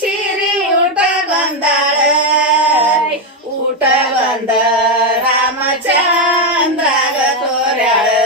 शिरी उट गंदाळ उट गमाग तोऱ्याळ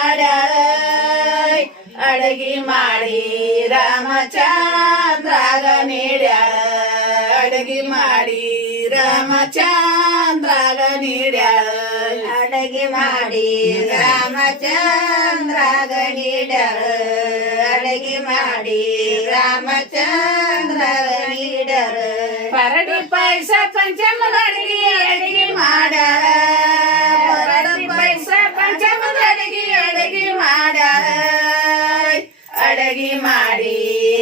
ಮಾಡಿ ಅಡಗಿ ಮಾಡಿ ರಾಮಚಂದ್ರಾಗ ನೀಡ ಅಡಗಿ ಮಾಡಿ ರಾಮಚಂದ್ರಾಗ ನೀಡ ಅಡಗಿ ಮಾಡಿ ರಾಮಚಂದ್ರಾಗ ನೀಡ ಅಡಗಿ ಮಾಡಿ ರಾಮಚಂದ್ರಾಗ ನೀಡ ಪರಡಿ ಪೈಸ ಪಂಚಮ ಮಾಡಿ अडगी माि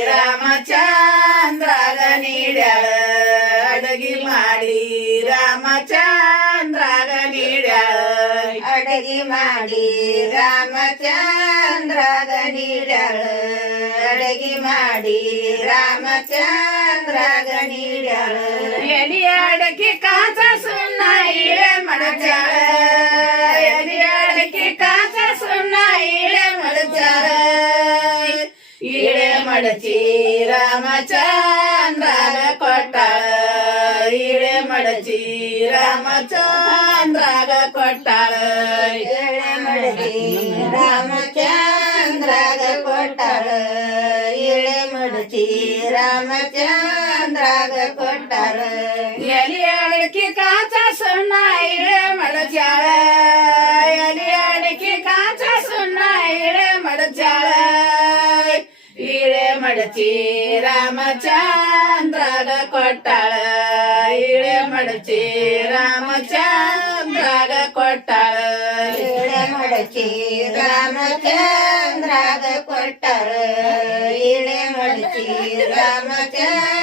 रम चंद्रगीड्याळ अडगि माि रमचा अडगी माि रमचाळ अडगी कांचा अडके काच सुनामळ कोटाळ म्हणजी रामा चांद्राग कोटाळ येळ्याडची राम चांद्राग कोटाळ येळे म्हणजे राम ंद्राग कोटाळ को को को को की काचा सुना इळे म्ह ಚಿ ರಾಮ ಚಾಂದ ಇಳೆ ಮಡಚಿ ರಾಮ ಕೊಟ್ಟಾಳ ಇಳೆ ಮಡಚಿ ರಾಮ ಕೊಟ್ಟಾಳ ಇಳೆ ಮಡಚಿ ರಾಮ